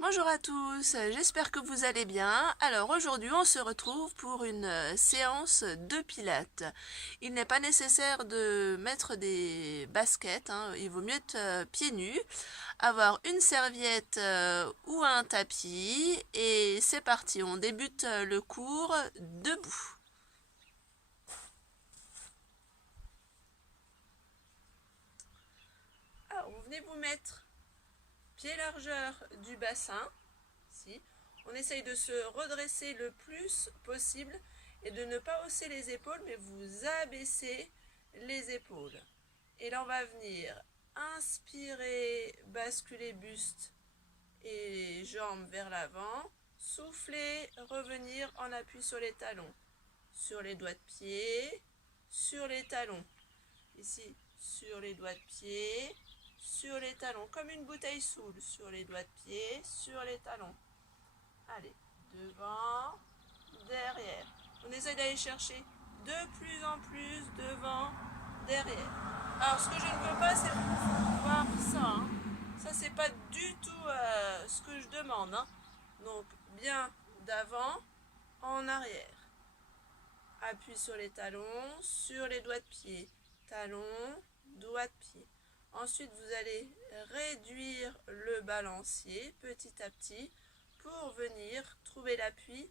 Bonjour à tous, j'espère que vous allez bien. Alors aujourd'hui on se retrouve pour une séance de pilates. Il n'est pas nécessaire de mettre des baskets, il vaut mieux être pieds nus, avoir une serviette ou un tapis et c'est parti, on débute le cours debout. Alors vous venez vous mettre pied largeur du bassin. Ici. On essaye de se redresser le plus possible et de ne pas hausser les épaules, mais vous abaissez les épaules. Et là, on va venir inspirer, basculer buste et jambes vers l'avant. Souffler, revenir en appui sur les talons, sur les doigts de pied, sur les talons. Ici, sur les doigts de pied, sur les talons, comme une bouteille soule, sur les doigts de pied, sur les talons. Allez, devant, derrière. On essaie d'aller chercher de plus en plus devant, derrière. Alors, ce que je ne veux pas, c'est voir ça. Ça, c'est pas du tout ce que je demande. Donc, bien d'avant, en arrière. Appui sur les talons, sur les doigts de pied. Talons, doigts de pied. Ensuite, vous allez réduire le balancier petit à petit pour venir trouver l'appui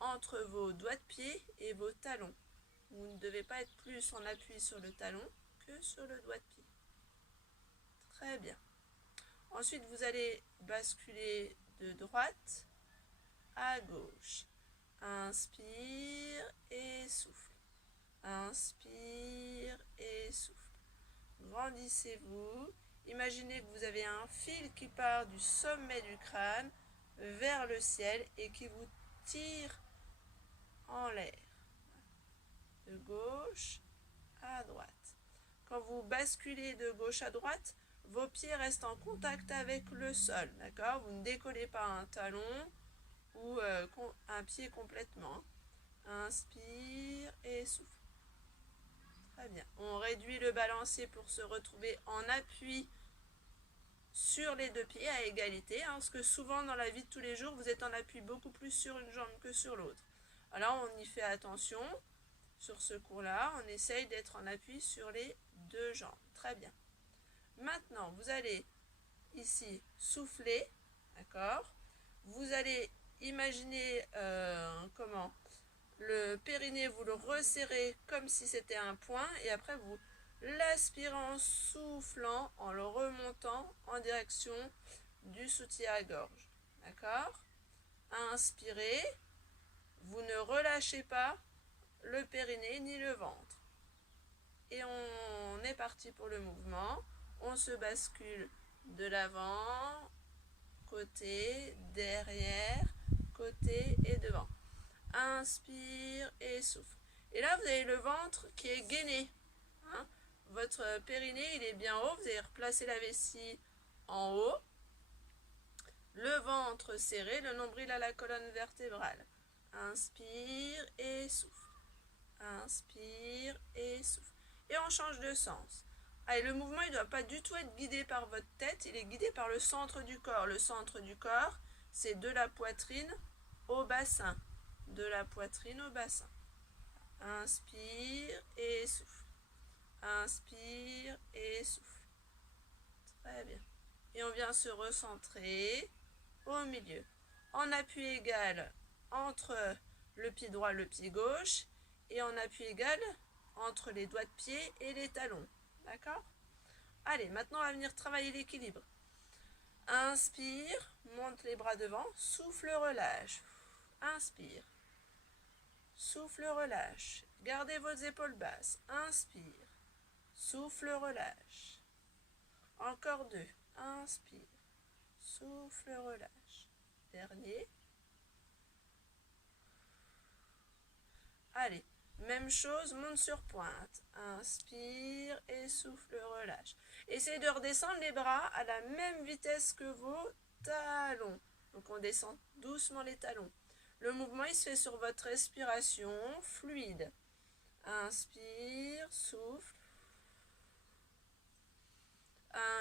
entre vos doigts de pied et vos talons. Vous ne devez pas être plus en appui sur le talon que sur le doigt de pied. Très bien. Ensuite, vous allez basculer de droite à gauche. Inspire et souffle. Inspire et souffle. Grandissez-vous. Imaginez que vous avez un fil qui part du sommet du crâne vers le ciel et qui vous tire en l'air. De gauche à droite. Quand vous basculez de gauche à droite, vos pieds restent en contact avec le sol. D'accord ? Vous ne décollez pas un talon ou un pied complètement. Inspire et souffle. Très bien. On réduit le balancier pour se retrouver en appui sur les deux pieds à égalité, parce que souvent dans la vie de tous les jours, vous êtes en appui beaucoup plus sur une jambe que sur l'autre. Alors on y fait attention. Sur ce cours-là, on essaye d'être en appui sur les deux jambes. Très bien. Maintenant, vous allez ici souffler, d'accord ? Vous allez imaginer comment le périnée, vous le resserrez comme si c'était un point et après vous l'aspirez en soufflant, en le remontant en direction du soutien-gorge. D'accord ? Inspirez, vous ne relâchez pas le périnée ni le ventre. Et on est parti pour le mouvement. On se bascule de l'avant, côté, derrière, côté et devant. Inspire et souffle. Et là, vous avez le ventre qui est gainé. Votre périnée, il est bien haut. Vous allez replacer la vessie en haut. Le ventre serré, le nombril à la colonne vertébrale. Inspire et souffle. Inspire et souffle. Et on change de sens. Allez, le mouvement, il ne doit pas du tout être guidé par votre tête, il est guidé par le centre du corps. Le centre du corps, c'est de la poitrine au bassin. De la poitrine au bassin. Inspire et souffle. Inspire et souffle. Très bien. Et on vient se recentrer au milieu. En appui égal entre le pied droit et le pied gauche. Et en appui égal entre les doigts de pied et les talons. D'accord ? Allez, maintenant on va venir travailler l'équilibre. Inspire, monte les bras devant, souffle, relâche. Inspire. Souffle, relâche. Gardez vos épaules basses. Inspire. Souffle, relâche. Encore deux. Inspire. Souffle, relâche. Dernier. Allez, même chose, monte sur pointe. Inspire et souffle, relâche. Essayez de redescendre les bras à la même vitesse que vos talons. Donc on descend doucement les talons. Le mouvement, il se fait sur votre respiration fluide. Inspire, souffle.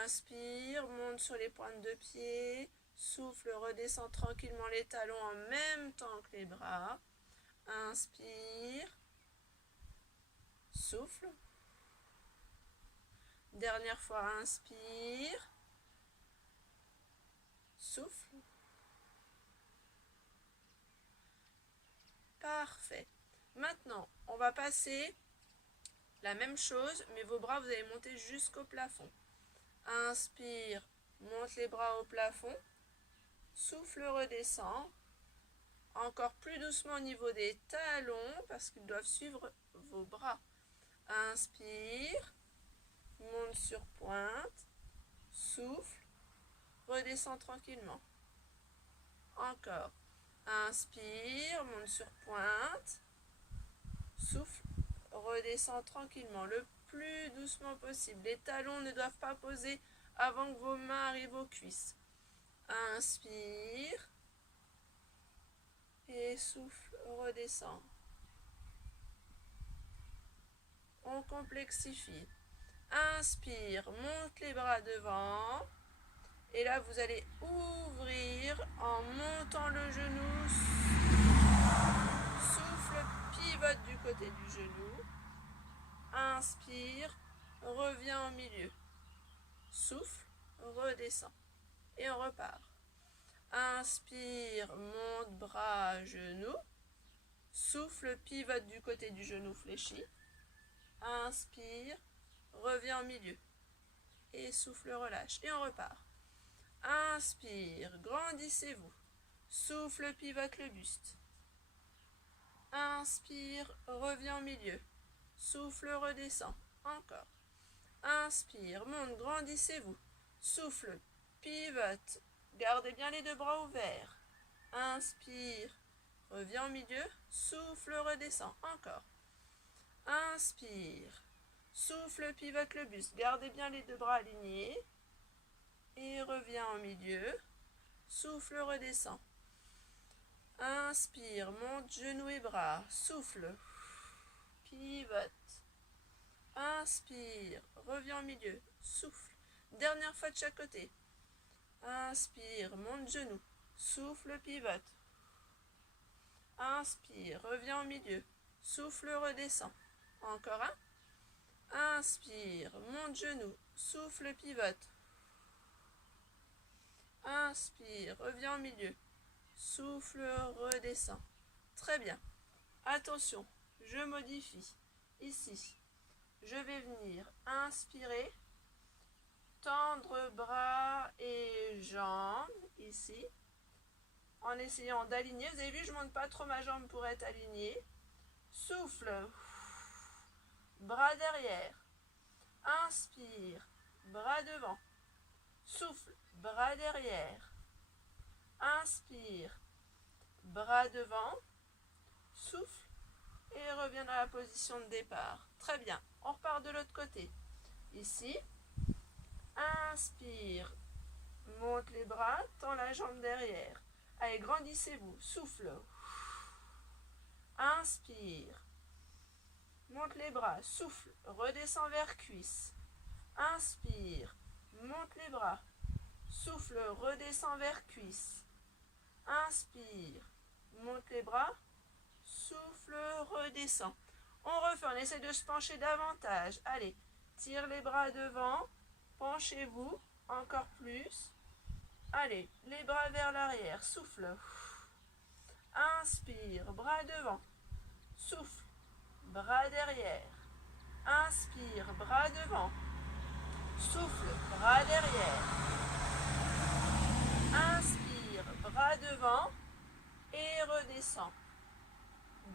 Inspire, monte sur les pointes de pied. Souffle, redescends tranquillement les talons en même temps que les bras. Inspire. Souffle. Dernière fois, inspire. Souffle. Parfait. Maintenant, on va passer la même chose, mais vos bras, vous allez monter jusqu'au plafond. Inspire, monte les bras au plafond. Souffle, redescend. Encore plus doucement au niveau des talons, parce qu'ils doivent suivre vos bras. Inspire, monte sur pointe. Souffle, redescend tranquillement. Encore. Inspire, monte sur pointe. Souffle, redescend tranquillement, le plus doucement possible. Les talons ne doivent pas poser avant que vos mains arrivent aux cuisses. Inspire. Et souffle, redescend. On complexifie. Inspire, monte les bras devant. Et là, vous allez ouvrir en montant le genou. Souffle, pivote du côté du genou. Inspire, reviens au milieu. Souffle, redescend. Et on repart. Inspire, monte bras, genou. Souffle, pivote du côté du genou fléchi. Inspire, reviens au milieu. Et souffle, relâche. Et on repart. Inspire, grandissez-vous. Souffle, pivote le buste. Inspire, reviens au milieu. Souffle, redescend. Encore. Inspire, monte, grandissez-vous. Souffle, pivote. Gardez bien les deux bras ouverts. Inspire, reviens au milieu. Souffle, redescend. Encore. Inspire. Souffle, pivote le buste. Gardez bien les deux bras alignés. Et reviens au milieu. Souffle, redescend. Inspire, monte genoux et bras. Souffle. Pivote. Inspire, reviens au milieu. Souffle. Dernière fois de chaque côté. Inspire, monte genoux. Souffle, pivote. Inspire, reviens au milieu. Souffle, redescend. Encore un. Inspire, monte genoux. Souffle, pivote. Inspire, reviens au milieu. Souffle, redescend. Très bien. Attention, je modifie. Ici, je vais venir inspirer, tendre bras et jambes, ici, en essayant d'aligner. Vous avez vu, je ne monte pas trop ma jambe pour être alignée. Souffle, bras derrière. Inspire, bras devant. Souffle, bras derrière. Inspire, bras devant. Souffle et reviens dans la position de départ. Très bien, on repart de l'autre côté. Ici, inspire, monte les bras, tends la jambe derrière. Allez, grandissez-vous, souffle. Inspire, monte les bras, souffle, redescends vers cuisse. Inspire, monte les bras, souffle, redescends vers cuisse. Inspire, monte les bras, souffle, redescend. On refait, on essaie de se pencher davantage. Allez, tire les bras devant, penchez-vous encore plus. Allez, les bras vers l'arrière, souffle. Inspire, bras devant. Souffle, bras derrière. Inspire, bras devant. Souffle, bras derrière. Inspire, bras devant et redescend.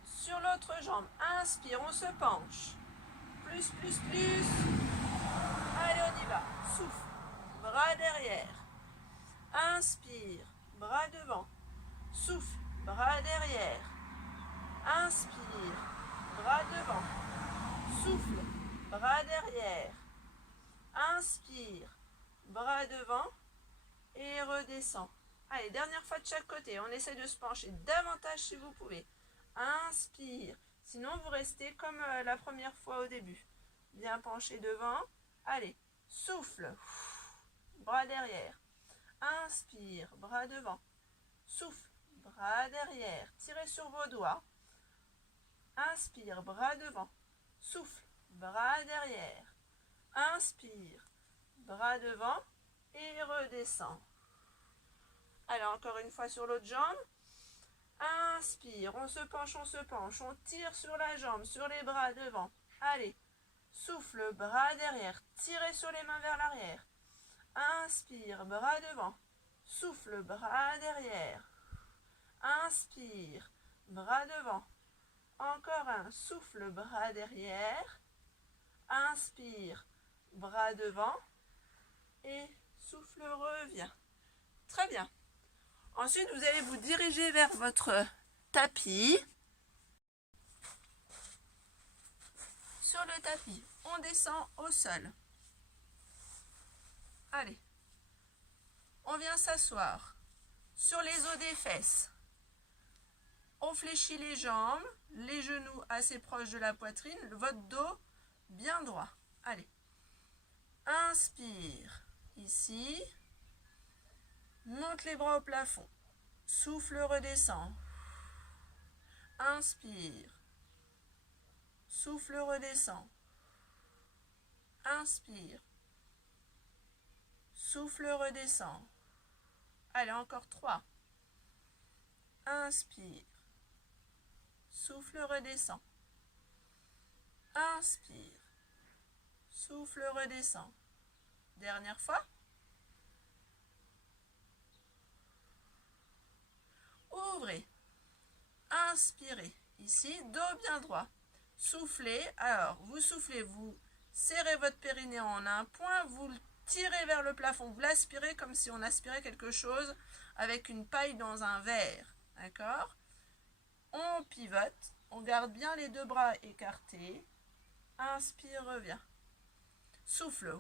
Sur l'autre jambe, inspire, on se penche. Plus, plus, plus. Allez, on y va. Souffle, bras derrière. Inspire, bras devant. Souffle, bras derrière. Inspire, bras devant. Souffle, bras derrière. Inspire, bras devant et redescend. Allez, dernière fois de chaque côté. On essaie de se pencher davantage si vous pouvez. Inspire. Sinon, vous restez comme la première fois au début. Bien penché devant. Allez, souffle. Bras derrière. Inspire, bras devant. Souffle, bras derrière. Tirez sur vos doigts. Inspire, bras devant. Souffle, bras derrière. Inspire, bras devant et redescend. Allez, encore une fois sur l'autre jambe. Inspire, on se penche, on tire sur la jambe, sur les bras devant. Allez, souffle, bras derrière, tirez sur les mains vers l'arrière. Inspire, bras devant, souffle, bras derrière. Inspire, bras devant. Encore un, souffle, bras derrière. Inspire, bras devant. Et souffle, revient. Très bien. Ensuite, vous allez vous diriger vers votre tapis. Sur le tapis, on descend au sol. Allez. On vient s'asseoir sur les os des fesses. On fléchit les jambes, les genoux assez proches de la poitrine, votre dos bien droit. Allez. Inspire. Ici. Monte les bras au plafond. Souffle, redescend. Inspire. Souffle, redescend. Inspire. Souffle, redescend. Allez, encore 3. Inspire. Souffle, redescend. Inspire. Souffle, redescend. Dernière fois. Ouvrez. Inspirez. Ici, dos bien droit. Soufflez. Alors, vous soufflez, vous serrez votre périnée en un point, vous le tirez vers le plafond, vous l'aspirez comme si on aspirait quelque chose avec une paille dans un verre. D'accord? On pivote. On garde bien les deux bras écartés. Inspire, revient. Souffle.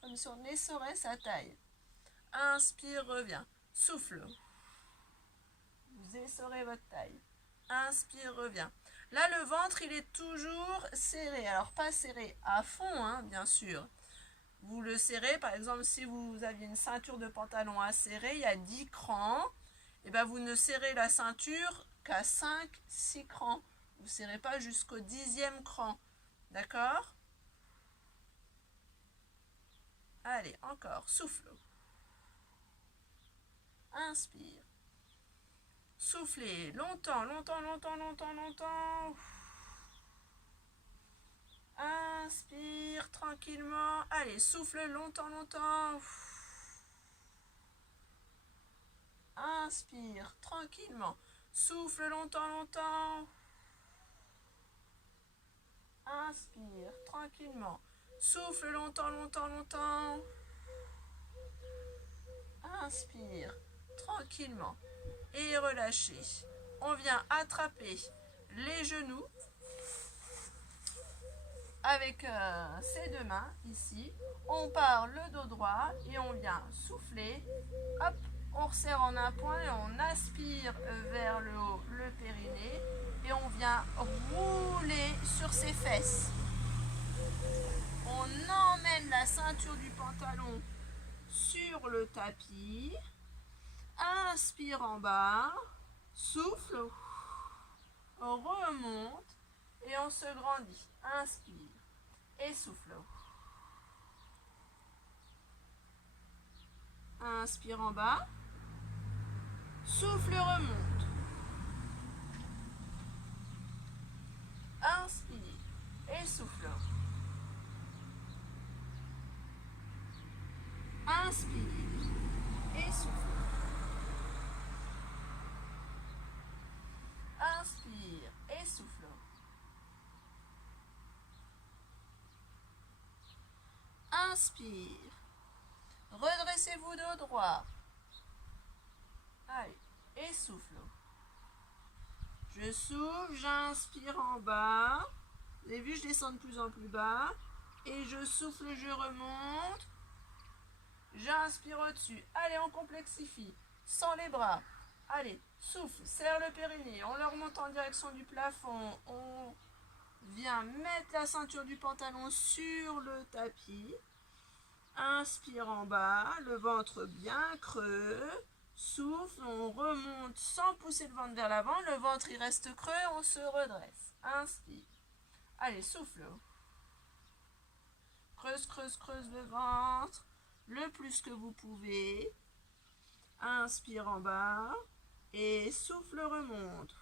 Comme si on essorait sa taille. Inspire, revient. Souffle. Vous essorez votre taille. Inspire, revient. Là, le ventre, il est toujours serré. Alors, pas serré à fond, hein, bien sûr. Vous le serrez, par exemple, si vous aviez une ceinture de pantalon à serrer, il y a 10 crans. Et bien, vous ne serrez la ceinture qu'à 5-6 crans. Vous ne serrez pas jusqu'au 10e cran. D'accord? Allez, encore. Souffle. Inspire. Soufflez longtemps, longtemps, longtemps, longtemps, longtemps. Inspire tranquillement. Allez, souffle longtemps, longtemps. Inspire tranquillement. Souffle longtemps, longtemps. Inspire tranquillement. Souffle longtemps, longtemps, longtemps. Inspire tranquillement. Et relâchez. On vient attraper les genoux avec ces deux mains ici. On part le dos droit et on vient souffler. Hop, on resserre en un point et on aspire vers le haut le périnée. Et on vient rouler sur ses fesses. On emmène la ceinture du pantalon sur le tapis. Inspire en bas. Souffle. On remonte et on se grandit. Inspire et souffle. Inspire en bas. Souffle, remonte. Inspire et souffle. Inspire et souffle. Inspire et souffle. Inspire. Redressez-vous dos droit. Allez, et souffle. Je souffle, j'inspire en bas. Vous avez vu, je descends de plus en plus bas. Et je souffle, je remonte. J'inspire au-dessus. Allez, on complexifie. Sans les bras. Allez, souffle, serre le périnée. On le remonte en direction du plafond. On vient mettre la ceinture du pantalon sur le tapis. Inspire en bas, le ventre bien creux. Souffle, on remonte sans pousser le ventre vers l'avant. Le ventre il reste creux, on se redresse. Inspire. Allez, souffle. Creuse, creuse, creuse le ventre le plus que vous pouvez. Inspire en bas et souffle, remonte.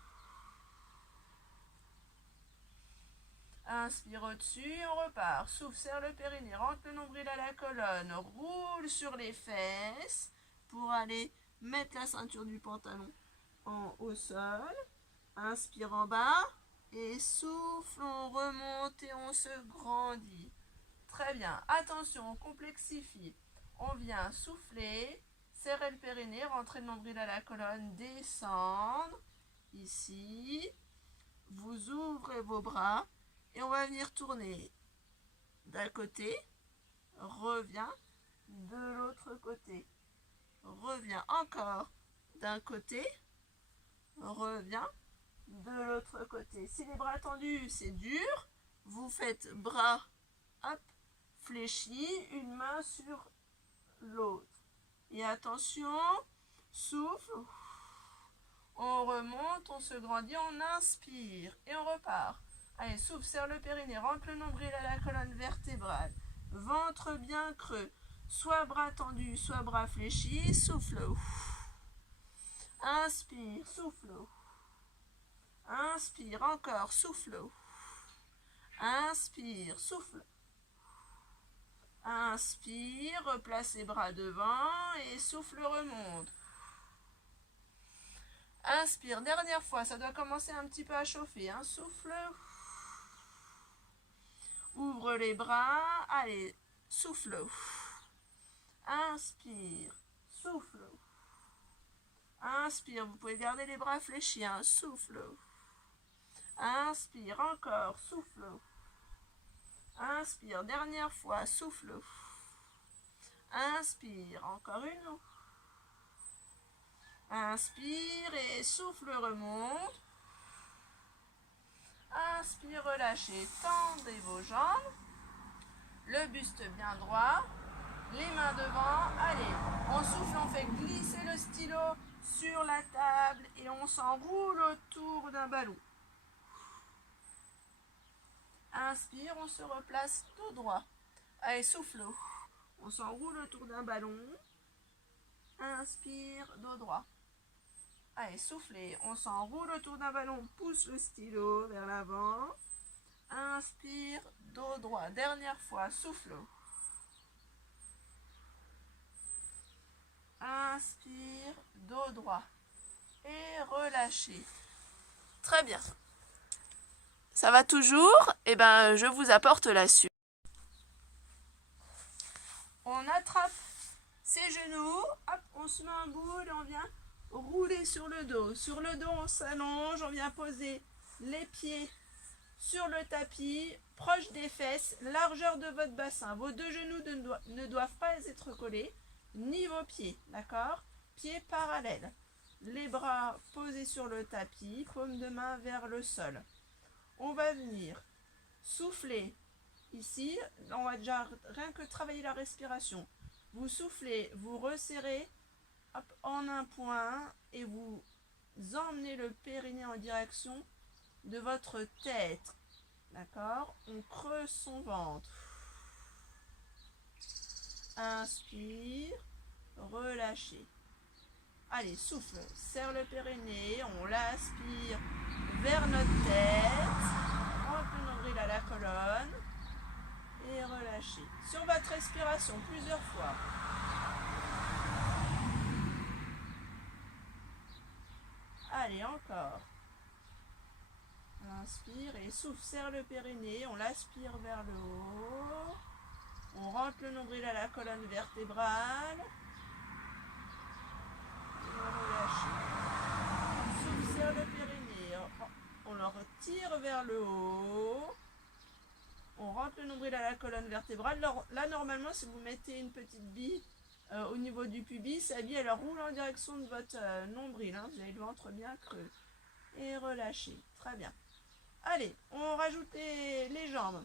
Inspire au-dessus, on repart. Souffle, serre le périnée, rentre le nombril à la colonne, roule sur les fesses pour aller mettre la ceinture du pantalon au sol. Inspire en bas et souffle, on remonte et on se grandit. Très bien. Attention, on complexifie. On vient souffler, serrer le périnée, rentrer le nombril à la colonne, descendre. Ici, vous ouvrez vos bras et on va venir tourner d'un côté, revient de l'autre côté, revient encore d'un côté, revient de l'autre côté. Si les bras tendus, c'est dur, vous faites bras, hop, fléchis, une main sur l'autre. Et attention, souffle, on remonte, on se grandit, on inspire et on repart. Allez, souffle, serre le périnée, rentre le nombril à la colonne vertébrale, ventre bien creux, soit bras tendus, soit bras fléchis, souffle. Inspire, souffle. Inspire encore, souffle. Inspire, souffle. Inspire, replace les bras devant et souffle, remonte. Inspire, dernière fois, ça doit commencer un petit peu à chauffer. Hein. Souffle. Ouvre les bras, allez, souffle. Inspire, souffle. Inspire, vous pouvez garder les bras fléchis, hein. Souffle. Inspire, encore, souffle. Inspire, dernière fois, souffle. Inspire, encore une. Inspire et souffle, remonte. Inspire, relâchez, tendez vos jambes. Le buste bien droit. Les mains devant. Allez, on souffle, on fait glisser le stylo sur la table et on s'enroule autour d'un ballon. Inspire, on se replace tout droit. Allez, souffle. On s'enroule autour d'un ballon. Inspire, dos droit. Allez, soufflez. On s'enroule autour d'un ballon. Pousse le stylo vers l'avant. Inspire, dos droit. Dernière fois, souffle. Inspire, dos droit. Et relâchez. Très bien. Ça va toujours? Eh bien, je vous apporte la suite. On attrape ses genoux. Hop, on se met en boule et on vient rouler sur le dos. Sur le dos, on s'allonge. On vient poser les pieds sur le tapis, proche des fesses, largeur de votre bassin. Vos deux genoux ne doivent pas être collés, ni vos pieds, d'accord? Pieds parallèles. Les bras posés sur le tapis, paume de main vers le sol. On va venir souffler ici. On va déjà rien que travailler la respiration. Vous soufflez, vous resserrez hop, en un point et vous emmenez le périnée en direction de votre tête. D'accord? On creuse son ventre. Inspire, relâchez. Allez, souffle, serre le périnée, on l'aspire vers notre tête. Rentre le nombril à la colonne et relâchez. Sur votre respiration, plusieurs fois. Allez, encore. Inspire et souffle, serre le périnée, on l'aspire vers le haut. On rentre le nombril à la colonne vertébrale. Et on relâche. Souffle, serre le périnée. On le retire vers le haut. On rentre le nombril à la colonne vertébrale. Là, normalement, si vous mettez une petite bille au niveau du pubis, la bille, elle roule en direction de votre nombril. Hein. Vous avez le ventre bien creux. Et relâchez. Très bien. Allez, on rajoute les jambes.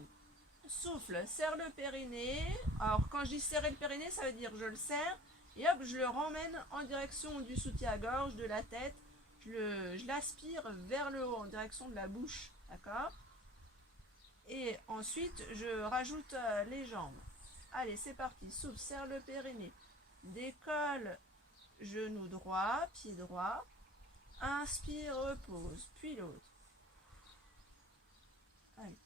Souffle, serre le périnée. Alors quand je dis serrer le périnée, ça veut dire je le serre et hop, je le ramène en direction du soutien-gorge, de la tête. Je l'aspire vers le haut, en direction de la bouche. D'accord? Et ensuite, je rajoute les jambes. Allez, c'est parti. Souffle, serre le périnée. Décolle, genou droit, pied droit. Inspire, repose, puis l'autre. Allez.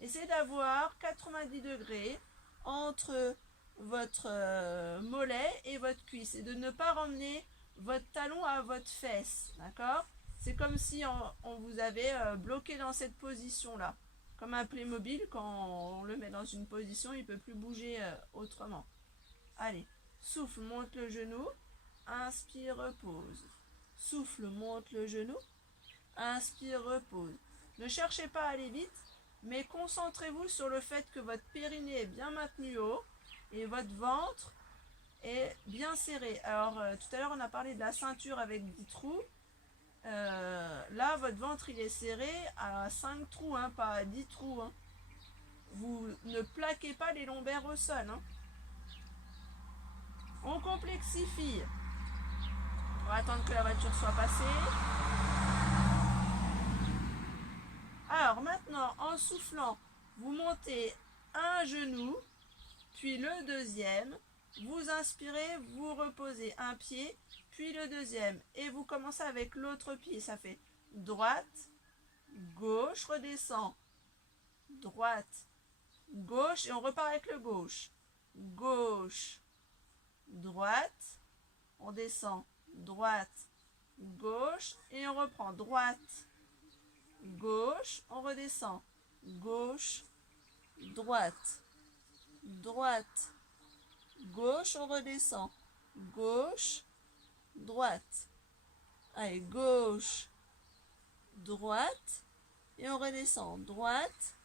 Essayez d'avoir 90 degrés entre votre mollet et votre cuisse et de ne pas ramener votre talon à votre fesse. D'accord? C'est comme si on vous avait bloqué dans cette position-là. Comme un Playmobil, quand on le met dans une position, il ne peut plus bouger autrement. Allez, souffle, monte le genou. Inspire, repose. Souffle, monte le genou. Inspire, repose. Ne cherchez pas à aller vite, mais concentrez-vous sur le fait que votre périnée est bien maintenu haut et votre ventre est bien serré. Alors, tout à l'heure, on a parlé de la ceinture avec 10 trous. Là, votre ventre, il est serré à 5 trous, hein, pas à 10 trous. Hein. Vous ne plaquez pas les lombaires au sol. Hein. On complexifie. On va attendre que la voiture soit passée. Alors maintenant, en soufflant, vous montez un genou, puis le deuxième. Vous inspirez, vous reposez un pied, puis le deuxième. Et vous commencez avec l'autre pied. Ça fait droite, gauche, redescend. Droite, gauche, et on repart avec le gauche. Gauche, droite, on descend. Droite, gauche, et on reprend. Droite, gauche, on redescend. Gauche, droite, droite, gauche, on redescend. Gauche, droite. Allez, gauche, droite, et on redescend. Droite,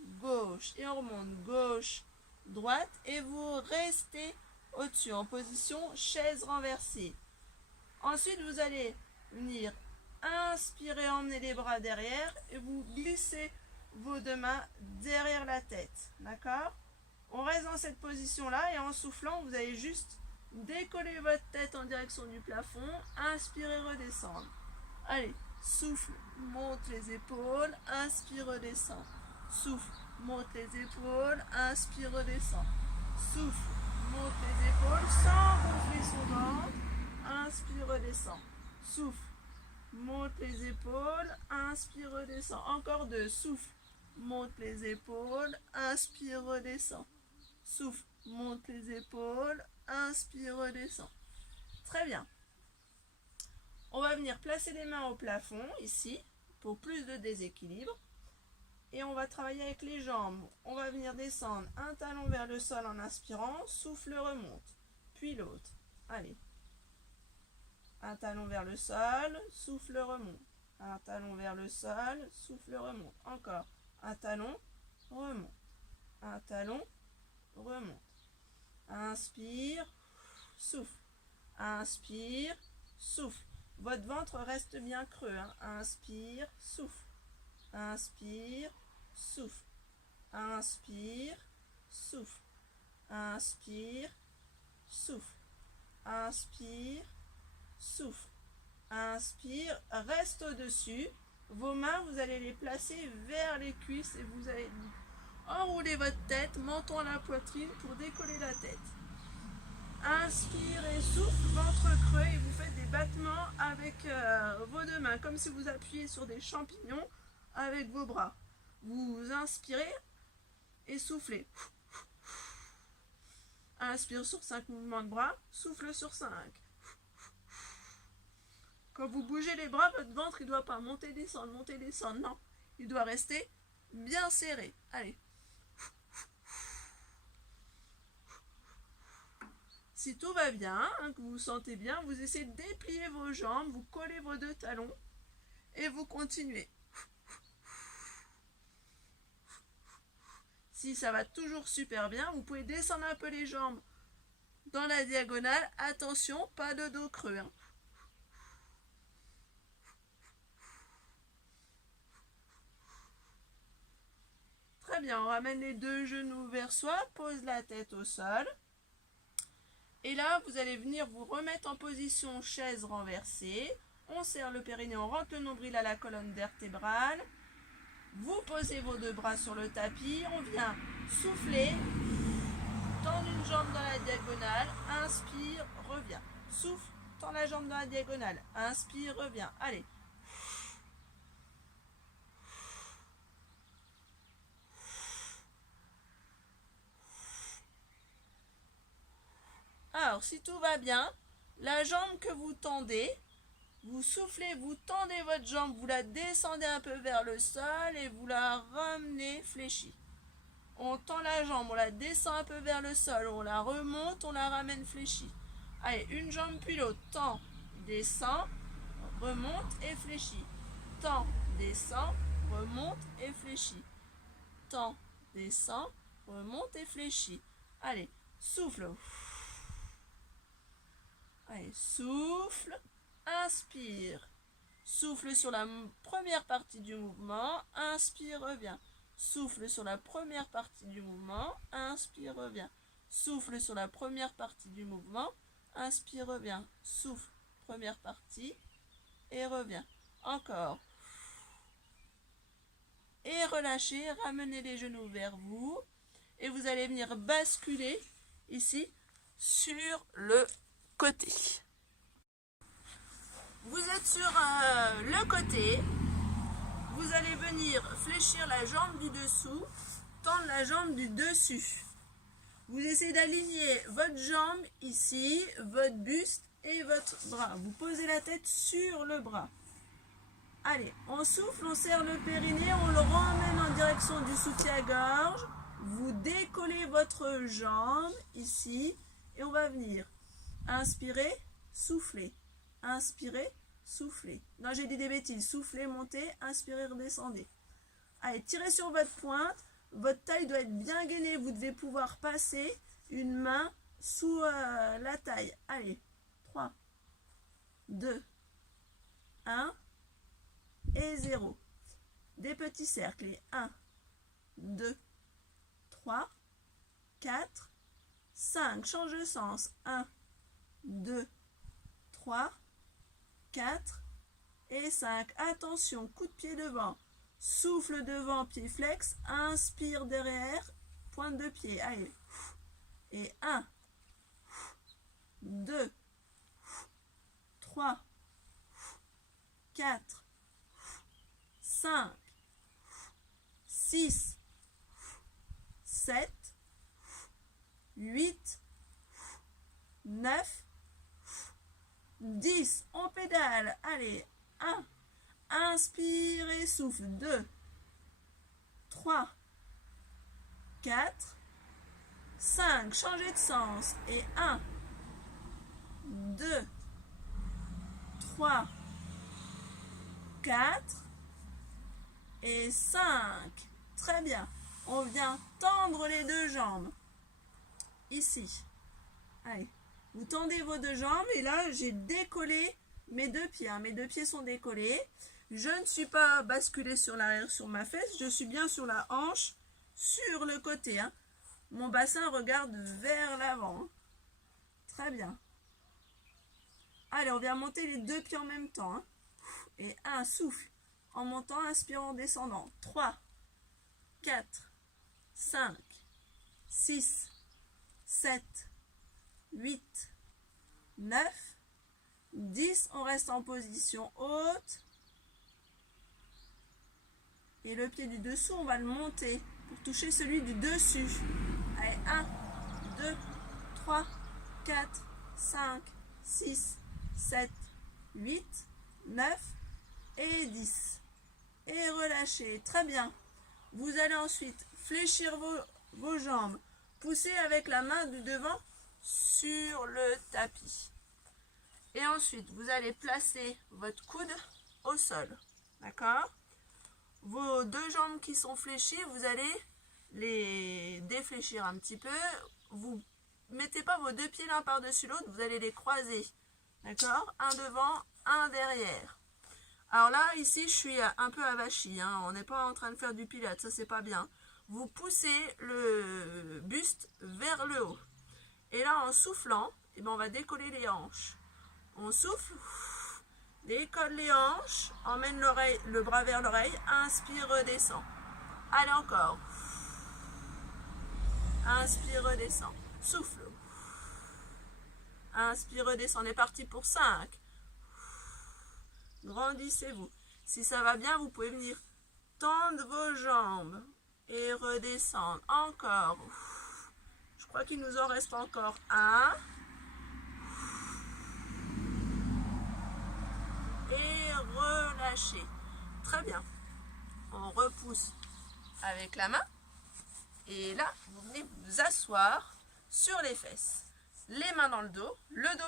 gauche, et on remonte. Gauche, droite, et vous restez au-dessus en position chaise renversée. Ensuite, vous allez venir inspirer, emmener les bras derrière et vous glissez vos deux mains derrière la tête. D'accord? On reste dans cette position-là et en soufflant, vous allez juste décoller votre tête en direction du plafond. Inspirez, redescendre. Allez, souffle, monte les épaules. Inspire, redescend. Souffle, monte les épaules. Inspire, redescend. Souffle, monte les épaules sans gonfler son ventre. Inspire, redescend. Souffle, monte les épaules. Inspire, redescend. Encore deux. Souffle, monte les épaules. Inspire, redescend. Souffle, monte les épaules. Inspire, redescend. Très bien. On va venir placer les mains au plafond, ici, pour plus de déséquilibre. Et on va travailler avec les jambes. On va venir descendre un talon vers le sol en inspirant. Souffle, remonte. Puis l'autre. Allez. Un talon vers le sol, souffle, remonte. Un talon vers le sol, souffle, remonte. Encore. Un talon, remonte. Un talon, remonte. Inspire, souffle. Inspire, souffle. Votre ventre reste bien creux. Hein. Inspire, souffle. Inspire, souffle. Inspire, souffle. Inspire, souffle. Inspire, souffle. Inspire, reste au-dessus. Vos mains, vous allez les placer vers les cuisses et vous allez enrouler votre tête, menton à la poitrine pour décoller la tête. Inspire et souffle, ventre creux et vous faites des battements avec vos deux mains, comme si vous appuyez sur des champignons avec vos bras. Vous inspirez et soufflez. Inspire sur 5 mouvements de bras, souffle sur 5. Quand vous bougez les bras, votre ventre il ne doit pas monter, descendre, non. Il doit rester bien serré. Allez. Si tout va bien, hein, que vous vous sentez bien, vous essayez de déplier vos jambes, vous collez vos deux talons et vous continuez. Si ça va toujours super bien, vous pouvez descendre un peu les jambes dans la diagonale. Attention, pas de dos creux. Hein. Très bien, on ramène les deux genoux vers soi, pose la tête au sol. Et là, vous allez venir vous remettre en position chaise renversée. On serre le périnée, on rentre le nombril à la colonne vertébrale. Vous posez vos deux bras sur le tapis. On vient souffler, tendre une jambe dans la diagonale. Inspire, reviens. Souffle, tends la jambe dans la diagonale. Inspire, reviens. Allez. Alors, si tout va bien, la jambe que vous tendez, vous soufflez, vous tendez votre jambe, vous la descendez un peu vers le sol et vous la ramenez fléchie. On tend la jambe, on la descend un peu vers le sol, on la remonte, on la ramène fléchie. Allez, une jambe puis l'autre. Tend, descend, remonte et fléchit. Tend, descend, remonte et fléchit. Tend, descend, remonte et fléchit. Allez, souffle. Allez, souffle, inspire. Souffle sur la première partie du mouvement, inspire, reviens. Souffle sur la première partie du mouvement, inspire, reviens. Souffle sur la première partie du mouvement, inspire, reviens. Souffle, première partie, et reviens. Encore. Et relâchez, ramenez les genoux vers vous, et vous allez venir basculer ici sur le côté. Vous êtes sur le côté, vous allez venir fléchir la jambe du dessous, tendre la jambe du dessus. Vous essayez d'aligner votre jambe ici, votre buste et votre bras. Vous posez la tête sur le bras. Allez, on souffle, on serre le périnée, on le ramène en direction du soutien-gorge. Vous décollez votre jambe ici et on va venir inspirer, souffler. Inspirez, soufflez. Non, j'ai dit des bêtises. Soufflez, montez, inspirez, redescendez. Allez, tirez sur votre pointe. Votre taille doit être bien gainée. Vous devez pouvoir passer une main sous la taille. Allez, 3, 2, 1 et 0. Des petits cercles. Et 1, 2, 3, 4, 5. Change de sens. 1, 2, 3, 4 et 5. Attention, coup de pied devant. Souffle devant, pied flex. Inspire derrière, pointe de pied. Allez. Et 1, 2, 3, 4, 5, 6, 7, 8, 9, 10. On pédale. Allez. 1. Inspire et souffle. 2, 3, 4, 5. Changez de sens. Et 1, 2, 3, 4 et 5. Très bien. On vient tendre les deux jambes. Ici. Allez. Vous tendez vos deux jambes et là, j'ai décollé mes deux pieds. Hein. Mes deux pieds sont décollés. Je ne suis pas basculée sur l'arrière sur ma fesse. Je suis bien sur la hanche, sur le côté. Hein. Mon bassin regarde vers l'avant. Hein. Très bien. Allez, on vient monter les deux pieds en même temps. Hein. Et 1, souffle. En montant, inspirant, en descendant. 3, 4, 5, 6, 7, 8, 9, 10. On reste en position haute. Et le pied du dessous, on va le monter pour toucher celui du dessus. Allez, 1, 2, 3, 4, 5, 6, 7, 8, 9 et 10. Et relâchez. Très bien. Vous allez ensuite fléchir vos jambes. Pousser avec la main du devant sur le tapis. Et ensuite, vous allez placer votre coude au sol. D'accord? Vos deux jambes qui sont fléchies, vous allez les défléchir un petit peu. Vous ne mettez pas vos deux pieds l'un par-dessus l'autre, vous allez les croiser. D'accord? Un devant, un derrière. Alors là, ici, je suis un peu avachie. Hein. On n'est pas en train de faire du pilates, ça c'est pas bien. vous poussez le buste vers le haut. Et là, en soufflant, eh ben, on va décoller les hanches. On souffle, décolle les hanches, emmène le bras vers l'oreille, inspire, redescend. Allez encore. Inspire, redescend. Souffle. Inspire, redescend. On est parti pour 5. Grandissez-vous. Si ça va bien, vous pouvez venir tendre vos jambes et redescendre. Encore. Je crois qu'il nous en reste encore 1. Et relâchez. Très bien. On repousse avec la main. Et là, vous venez vous asseoir sur les fesses. Les mains dans le dos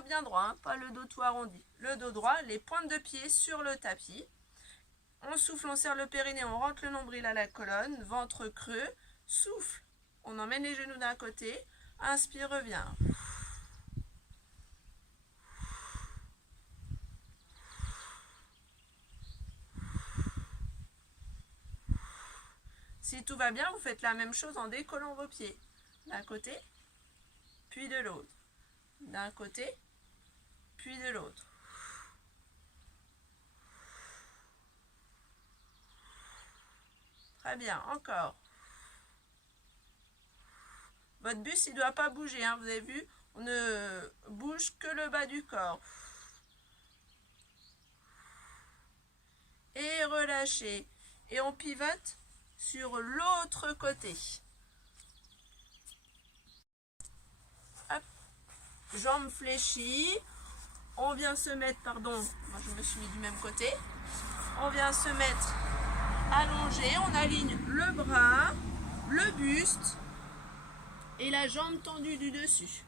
bien droit, hein, pas le dos tout arrondi. Le dos droit, les pointes de pied sur le tapis. On souffle, on serre le périnée, on rentre le nombril à la colonne, ventre creux. Souffle, on emmène les genoux d'un côté. Inspire, revient. Si tout va bien, vous faites la même chose en décollant vos pieds. D'un côté, puis de l'autre. D'un côté, puis de l'autre. Très bien, encore. Votre buste, il ne doit pas bouger, hein, vous avez vu, on ne bouge que le bas du corps. Et relâchez. Et on pivote sur l'autre côté. Hop. Jambes fléchies. On vient se mettre, pardon, moi je me suis mis du même côté. On vient se mettre allongé. On aligne le bras, le buste et la jambe tendue du dessus.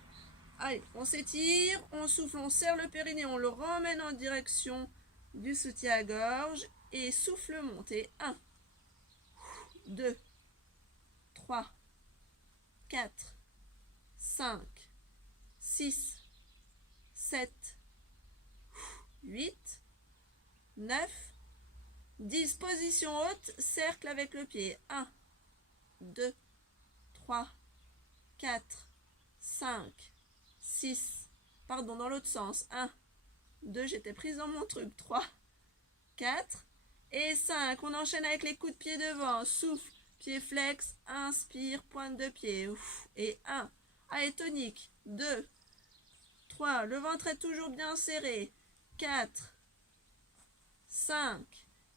Allez, on s'étire, on souffle, on serre le périnée, on le ramène en direction du soutien-gorge et souffle monter. 1, 2, 3, 4, 5, 6, 7, 8, 9, 10. Position haute, cercle avec le pied. 1, 2, 3, 4, 5, 6. Pardon, dans l'autre sens. 1, 2, j'étais prise dans mon truc. 3, 4 et 5. On enchaîne avec les coups de pied devant. Souffle, pied flex, inspire, pointe de pied. Et 1. Allez, tonique. 2, 3. Le ventre est toujours bien serré. 4, 5.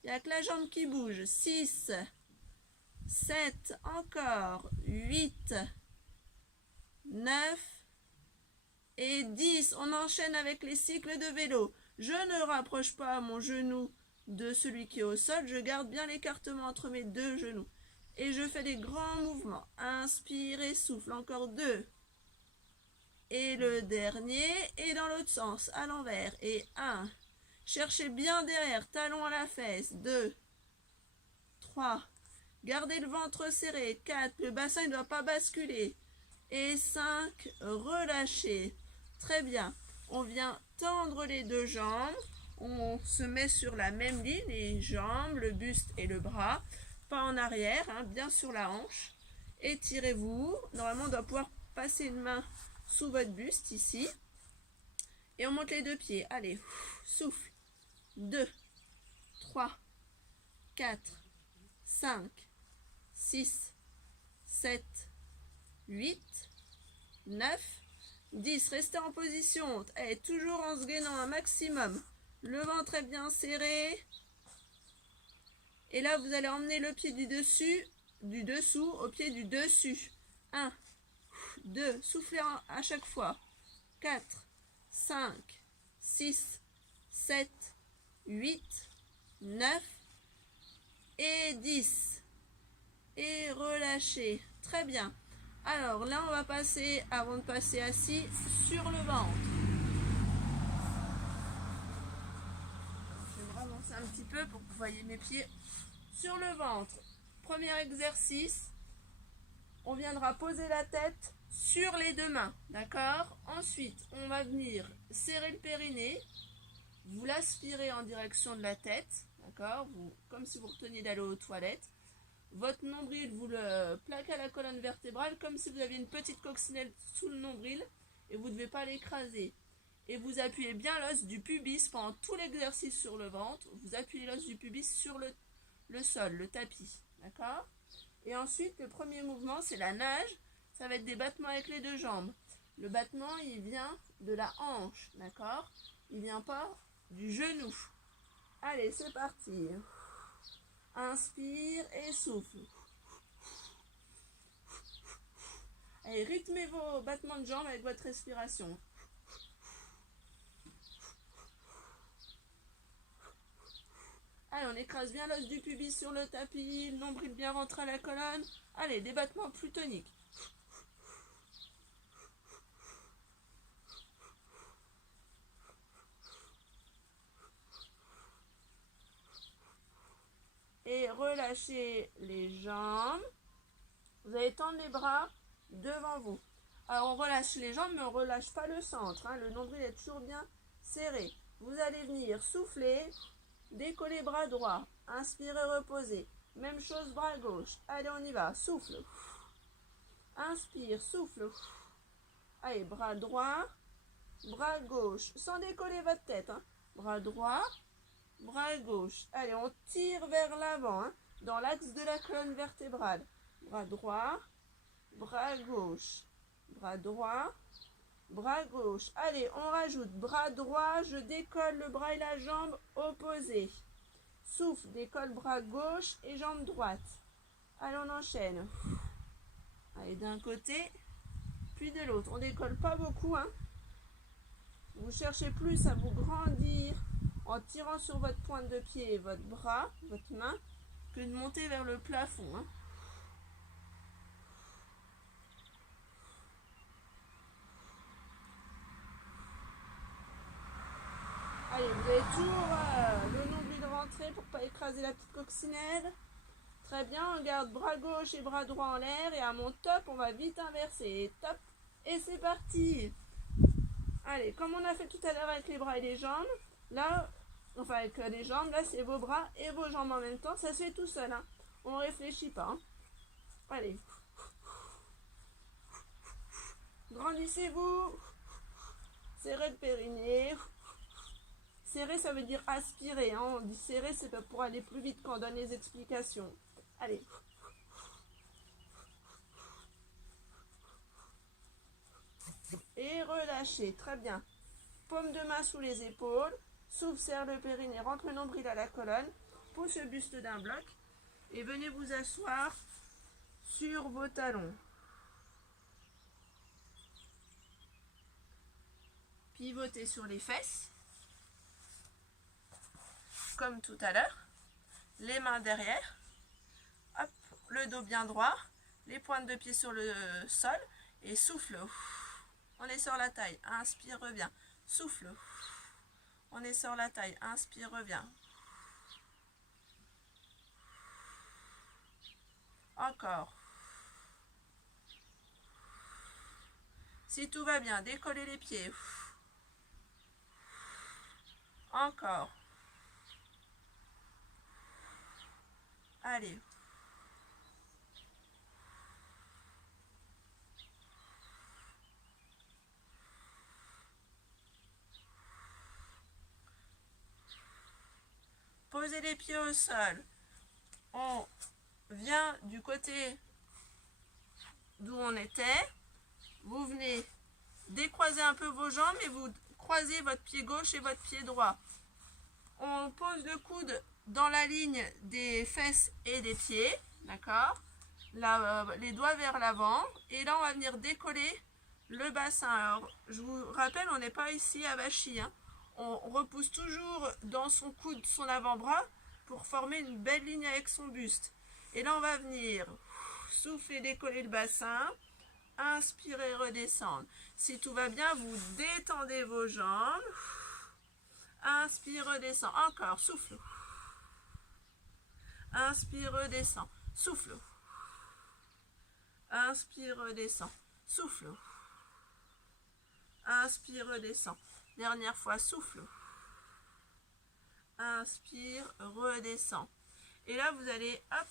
Il n'y a que la jambe qui bouge. 6, 7. Encore. 8, 9 et 10. On enchaîne avec les cycles de vélo. Je ne rapproche pas mon genou de celui qui est au sol. Je garde bien l'écartement entre mes deux genoux. Et je fais des grands mouvements. Inspire et souffle. Encore 2. Et le dernier. Et dans l'autre sens, à l'envers. Et 1. Cherchez bien derrière. Talon à la fesse. 2. 3. Gardez le ventre serré. 4. Le bassin ne doit pas basculer. Et 5. Relâchez. Très bien. On vient tendre les deux jambes. On se met sur la même ligne, les jambes, le buste et le bras. Pas en arrière, hein, bien sur la hanche. Étirez-vous. Normalement, on doit pouvoir passer une main sous votre buste, ici. Et on monte les deux pieds. Allez, souffle. 2, 3, 4, 5, 6, 7, 8, 9, 10. Restez en position haute. Allez, toujours en se gainant un maximum. Le ventre est bien serré. Et là, vous allez emmener le pied du dessous au pied du dessus. 1, 2, soufflez à chaque fois. 4, 5, 6, 7, 8, 9 et 10. Et relâchez. Très bien. Alors là, on va passer, avant de passer assis, sur le ventre. Je vais me ramasser un petit peu pour que vous voyez mes pieds sur le ventre. Premier exercice, on viendra poser la tête sur les deux mains, d'accord? Ensuite, on va venir serrer le périnée, vous l'aspirez en direction de la tête, d'accord? Comme si vous reteniez d'aller aux toilettes. votre nombril, vous le plaquez à la colonne vertébrale comme si vous aviez une petite coccinelle sous le nombril et vous ne devez pas l'écraser. Et vous appuyez bien l'os du pubis pendant tout l'exercice sur le ventre. Vous appuyez l'os du pubis sur le sol, le tapis. D'accord? Et ensuite, le premier mouvement, c'est la nage. Ça va être des battements avec les deux jambes. Le battement, il vient de la hanche. D'accord? Il vient pas du genou. Allez, c'est parti. Inspire et souffle. Allez, rythmez vos battements de jambes avec votre respiration. Allez, on écrase bien l'os du pubis sur le tapis, le nombril bien rentré à la colonne. Allez, des battements plus toniques. Et relâchez les jambes. Vous allez tendre les bras devant vous. Alors on relâche les jambes, mais on ne relâche pas le centre. Hein. Le nombril est toujours bien serré. Vous allez venir souffler, décoller bras droit. Inspirez, reposez. Même chose, bras gauche. Allez, on y va. Souffle. Inspire, souffle. Allez, bras droit, bras gauche. Sans décoller votre tête. Hein. Bras droit, bras gauche. Allez, on tire vers l'avant, hein, dans l'axe de la colonne vertébrale. Bras droit, bras gauche. Bras droit, bras gauche. Allez, on rajoute bras droit, je décolle le bras et la jambe opposée. Souffle, décolle bras gauche et jambe droite. Allez, on enchaîne. Allez, d'un côté, puis de l'autre. On décolle pas beaucoup, hein. Vous cherchez plus à vous grandir en tirant sur votre pointe de pied et votre bras, votre main, que de monter vers le plafond, hein. Allez, vous avez toujours le nombril rentré pour ne pas écraser la petite coccinelle. Très bien, on garde bras gauche et bras droit en l'air. Et à mon top, on va vite inverser. Et top, et c'est parti. Allez, comme on a fait tout à l'heure avec les bras et les jambes, là, enfin avec les jambes, là c'est vos bras et vos jambes en même temps. Ça se fait tout seul, hein. On ne réfléchit pas. Hein. Allez. Grandissez-vous. Serrez le périnée. Serrer, ça veut dire aspirer. Hein. On dit serrer, c'est pour aller plus vite quand on donne les explications. Allez. Et relâchez. Très bien. Paume de main sous les épaules. Souffle, serre le périnée, rentre le nombril à la colonne. Pousse le buste d'un bloc. Et venez vous asseoir sur vos talons. Pivotez sur les fesses. Comme tout à l'heure, les mains derrière, hop, le dos bien droit, les pointes de pied sur le sol et souffle. On essore la taille, inspire, reviens, souffle. On essore la taille, inspire, reviens. Encore. Si tout va bien, décollez les pieds. Encore. Allez. Posez les pieds au sol. On vient du côté d'où on était. Vous venez décroiser un peu vos jambes et vous croisez votre pied gauche et votre pied droit. On pose le coude dans la ligne des fesses et des pieds, d'accord, les doigts vers l'avant, et là on va venir décoller le bassin. Alors je vous rappelle, on n'est pas ici avachi, hein. On repousse toujours dans son coude son avant-bras pour former une belle ligne avec son buste. Et là on va venir souffler, décoller le bassin, inspirer, redescendre. Si tout va bien, vous détendez vos jambes. Inspire, redescend. Encore, souffle. Inspire, redescend. Souffle. Inspire, redescend. Souffle. Inspire, redescend. Dernière fois, souffle. Inspire, redescend. Et là, vous allez, hop,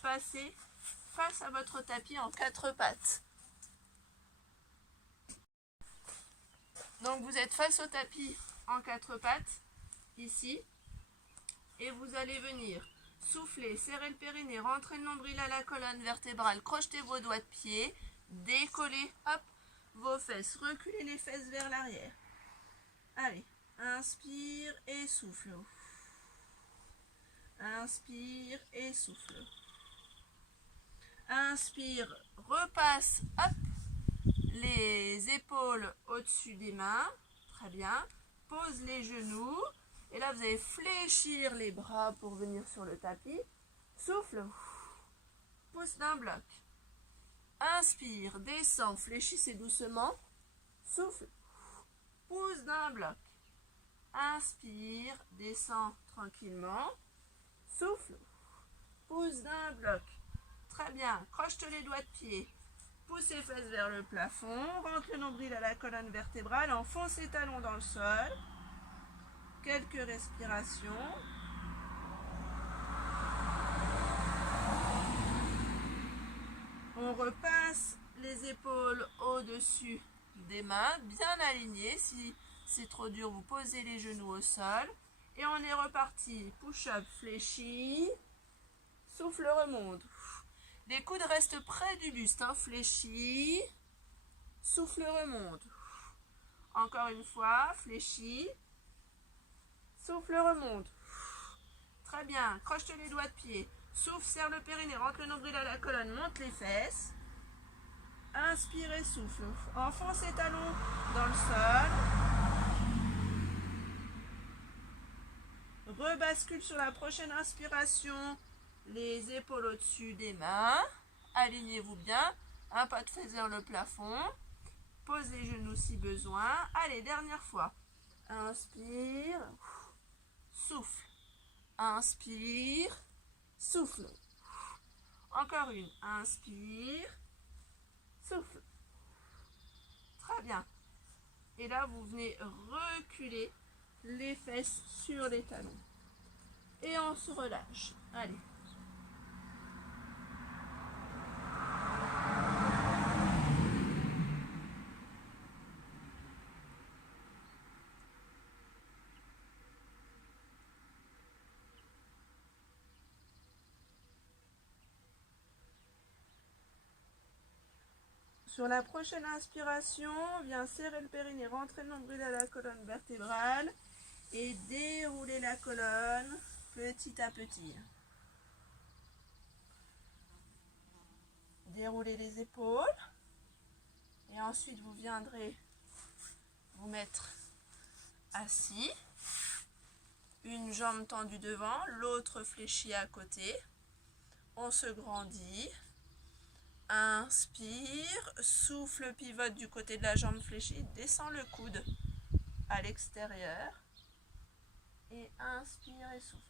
passer face à votre tapis en 4 pattes. Donc vous êtes face au tapis en 4 pattes, ici, et vous allez venir souffler, serrer le périnée, rentrer le nombril à la colonne vertébrale, crocheter vos doigts de pied, décoller, hop, vos fesses, reculer les fesses vers l'arrière. Allez, inspire et souffle. Inspire et souffle. Inspire, repasse, hop, les épaules au-dessus des mains. Très bien. Pose les genoux. Et là, vous allez fléchir les bras pour venir sur le tapis. Souffle. Pousse d'un bloc. Inspire, descend, fléchissez doucement. Souffle. Pousse d'un bloc. Inspire, descend tranquillement. Souffle. Pousse d'un bloc. Très bien. Croche les doigts de pied. Pousse les fesses vers le plafond. Rentre le nombril à la colonne vertébrale. Enfonce les talons dans le sol. Quelques respirations. On repasse les épaules au-dessus des mains, bien alignées. Si c'est trop dur, vous posez les genoux au sol. Et on est reparti. Push-up fléchi. Souffle remonte. Les coudes restent près du buste. Hein. Fléchi. Souffle remonte. Encore une fois. Fléchi. Souffle remonte. Très bien. Croche les doigts de pied. Souffle, serre le périnée, rentre le nombril à la colonne, monte les fesses. Inspire et souffle. Enfonce les talons dans le sol. Rebascule sur la prochaine inspiration. Les épaules au-dessus des mains. Alignez-vous bien. Un pas de fesse vers le plafond. Pose les genoux si besoin. Allez, dernière fois. Inspire. Souffle. Inspire. Souffle. Encore une. Inspire. Souffle. Très bien. Et là, vous venez reculer les fesses sur les talons. Et on se relâche. Allez. Sur la prochaine inspiration, viens serrer le périnée, rentrer le nombril à la colonne vertébrale et dérouler la colonne petit à petit. Déroulez les épaules et ensuite vous viendrez vous mettre assis. Une jambe tendue devant, l'autre fléchie à côté. On se grandit. Inspire, souffle, pivote du côté de la jambe fléchie, descend le coude à l'extérieur et inspire et souffle.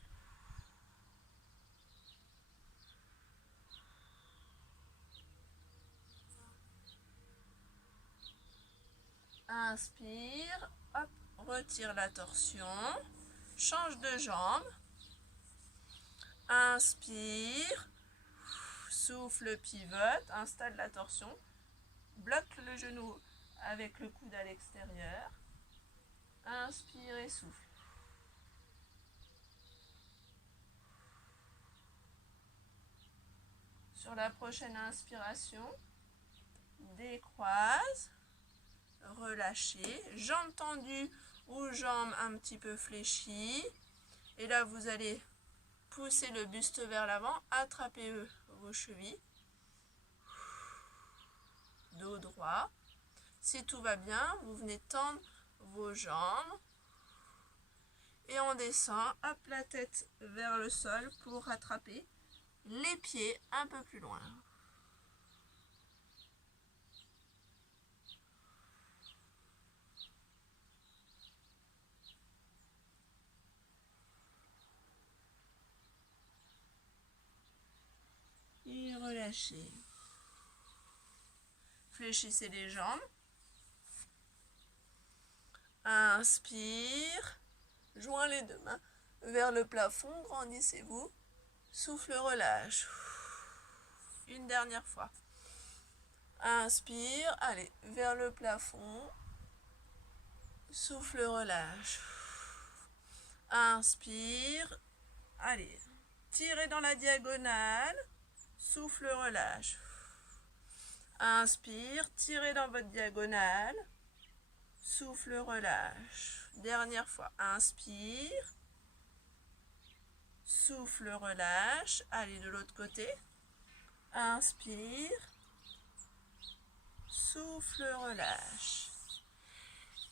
Inspire, hop, retire la torsion, change de jambe. Inspire, souffle, pivote, installe la torsion, bloque le genou avec le coude à l'extérieur. Inspire et souffle. Sur la prochaine inspiration, décroise, relâchez, jambes tendues ou jambes un petit peu fléchies. Et là, vous allez pousser le buste vers l'avant, attrapez vos chevilles. Dos droit. Si tout va bien, vous venez tendre vos jambes. Et on descend, hop, la tête vers le sol pour rattraper les pieds un peu plus loin. Et relâchez. Fléchissez les jambes. Inspire. Joins les deux mains vers le plafond. Grandissez-vous. Souffle, relâche. Une dernière fois. Inspire, allez, vers le plafond. Souffle, relâche. Inspire, allez, tirez dans la diagonale. Souffle, relâche. Inspire, tirez dans votre diagonale. Souffle, relâche. Dernière fois. Inspire. Souffle, relâche. Allez, de l'autre côté. Inspire. Souffle, relâche.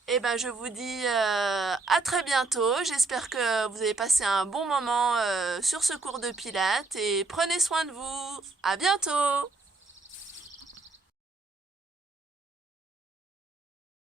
Et ben je vous dis à très bientôt. J'espère que vous avez passé un bon moment sur ce cours de pilates et prenez soin de vous. À bientôt.